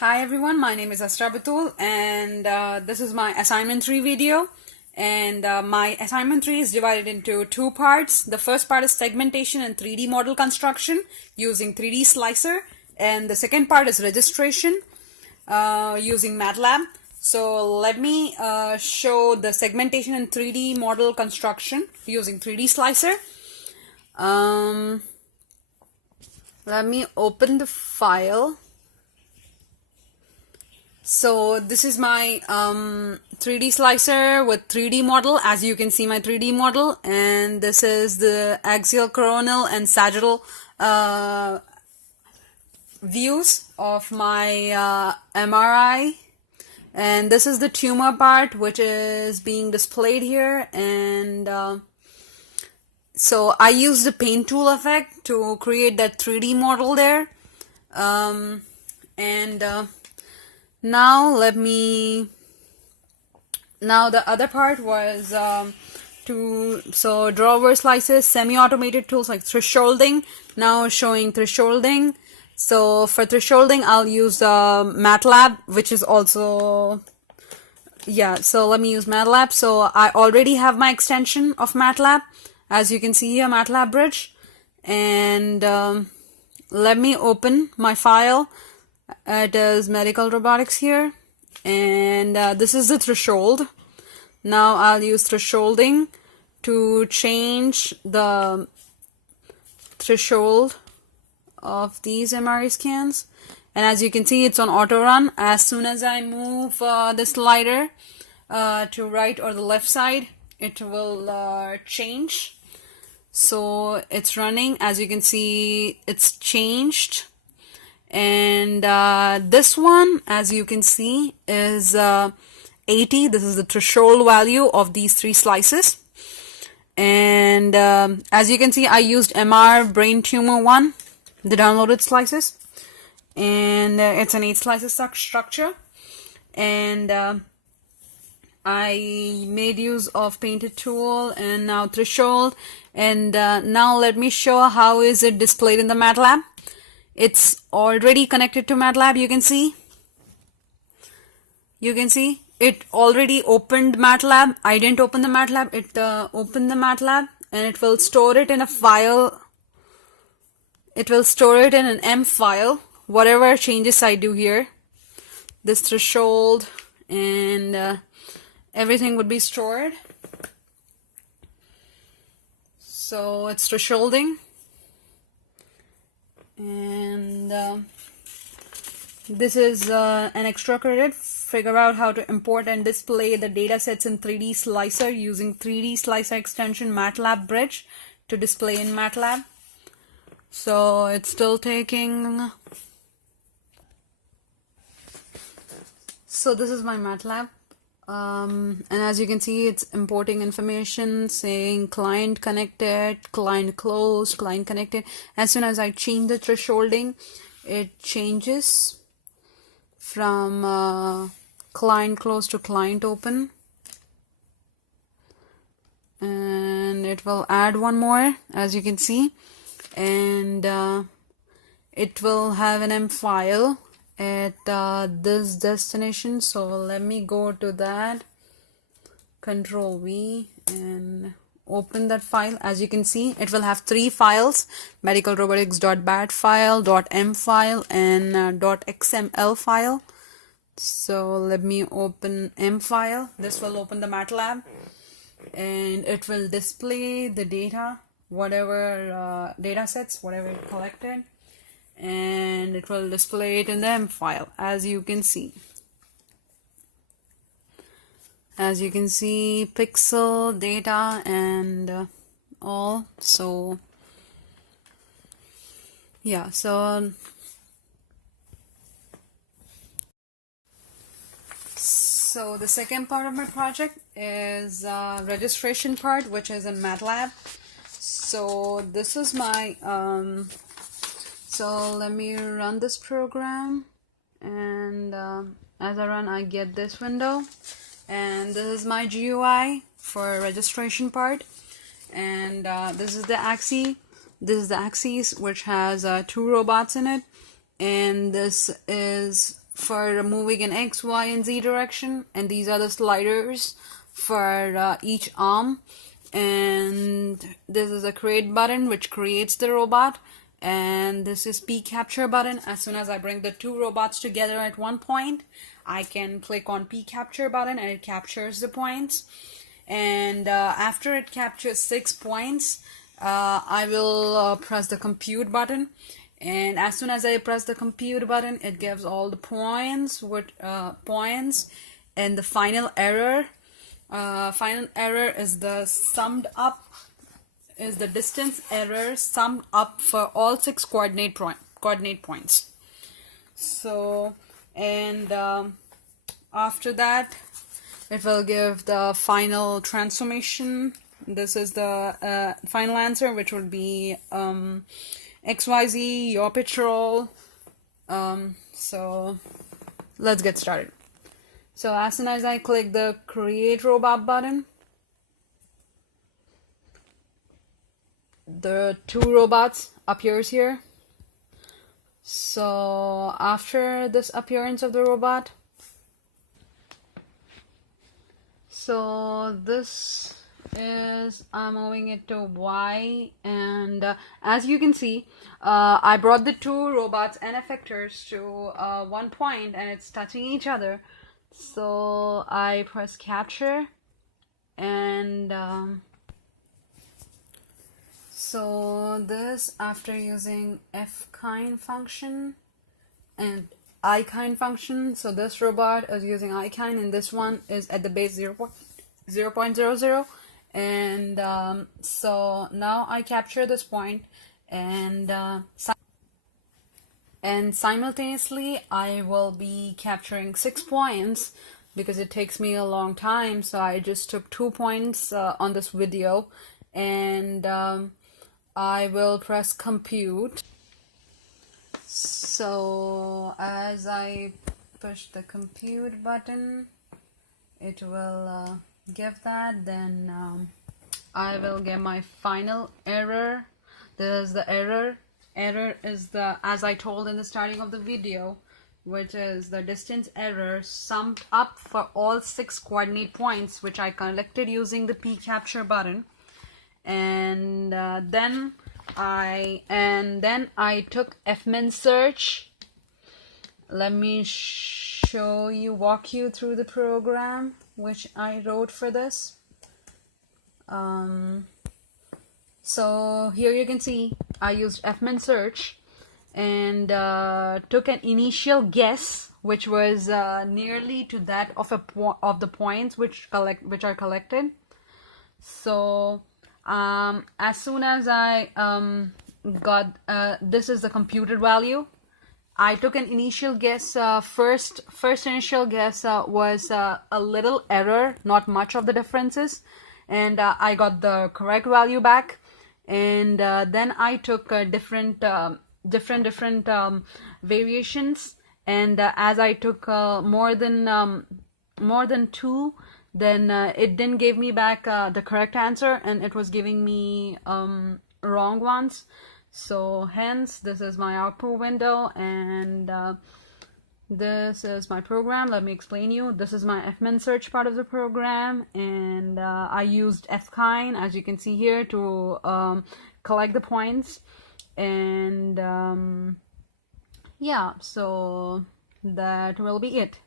Hi everyone, my name is Astra Batul and this is my assignment 3 video, and my assignment 3 is divided into two parts. The first part is segmentation and 3D model construction using 3D slicer, and the second part is registration using MATLAB. So let me show the segmentation and 3D model construction using 3D slicer. Let me open the file. So this is my 3D slicer with 3D model. As you can see, my 3D model, and this is the axial, coronal, and sagittal views of my MRI. And this is the tumor part which is being displayed here. And so I used the paint tool effect to create that 3D model there. Now the other part was to draw over slices, semi-automated tools like thresholding. Now showing thresholding. So for thresholding, I'll use MATLAB, which is also, so let me use MATLAB. So I already have my extension of MATLAB, as you can see here, MATLAB bridge. And let me open my file. It is medical robotics here, and this is the threshold. Now I'll use thresholding to change the threshold of these MRI scans. And as you can see, it's on auto run. As soon as I move the slider to right or the left side, it will change. So it's running. As you can see, it's changed. And this one, as you can see, is 80. This is the threshold value of these three slices. And as you can see, I used MR brain tumor 1, the downloaded slices, and it's an 8 slices structure. And I made use of painted tool and now threshold. And now let me show how is it displayed in the MATLAB. It's already connected to MATLAB. You can see it already opened MATLAB. I didn't open the MATLAB. It opened the MATLAB, and it will store it in a file. It will store it in an M file, whatever changes I do here. This threshold and everything would be stored. So it's thresholding. And this is an extra credit. Figure out how to import and display the data sets in 3D slicer using 3D slicer extension MATLAB bridge to display in MATLAB. So it's still taking. So this is my MATLAB. And as you can see, it's importing information saying client connected, client closed, client connected. As soon as I change the thresholding, it changes from client closed to client open. And it will add one more, as you can see. And it will have an M file at this destination. So let me go to that, Control V, and open that file. As you can see, it will have 3 files: medicalrobotics.bat file, .m file, and .xml file. So let me open M file. This will open the MATLAB, and it will display the data, whatever data sets, whatever it collected. And it will display it in the M file, as you can see. As you can see, pixel data and all. So so the second part of my project is registration part, which is in MATLAB. So this is my so let me run this program, and as I run, I get this window, and this is my GUI for registration part. And this is the axis. This is the axis which has 2 robots in it, and this is for moving in X, Y, and Z direction, and these are the sliders for each arm. And this is a create button which creates the robot, and this is P capture button. As soon as I bring the two robots together at one point, I can click on P capture button and it captures the points. And after it captures 6 points, I will press the compute button, and as soon as I press the compute button, it gives all the points with points. And the final error is the summed up, is the distance error summed up for all 6 coordinate points. So, and after that, it will give the final transformation. This is the final answer, which would be XYZ, your patrol. So let's get started. So as soon as I click the create robot button, the two robots appears here. So after this appearance of the robot, so this is, I'm moving it to Y, and as you can see, I brought the two robots and effectors to one point, and it's touching each other. So I press capture, and so this, after using fkind function and ikind function, so this robot is using ikind and this one is at the base 0.00, and so now I capture this point, and simultaneously I will be capturing 6 points because it takes me a long time. So I just took 2 points on this video, and I will press compute. So as I push the compute button, it will give that. Then I will get my final error. This is the error. Error is the, as I told in the starting of the video, which is the distance error summed up for all 6 coordinate points, which I collected using the P capture button. And then I took fmin search. Let me walk you through the program which I wrote for this. So here you can see I used fmin search and took an initial guess, which was nearly to that of the points which are collected. So as soon as I got this is the computed value, I took an initial guess. First initial guess was a little error, not much of the differences, and I got the correct value back. And then I took different variations, and as I took more than 2, then it didn't give me back the correct answer, and it was giving me wrong ones. So hence this is my output window, and this is my program. Let me explain you. This is my fmin search part of the program, and I used fkind, as you can see here, to collect the points. And yeah, so that will be it.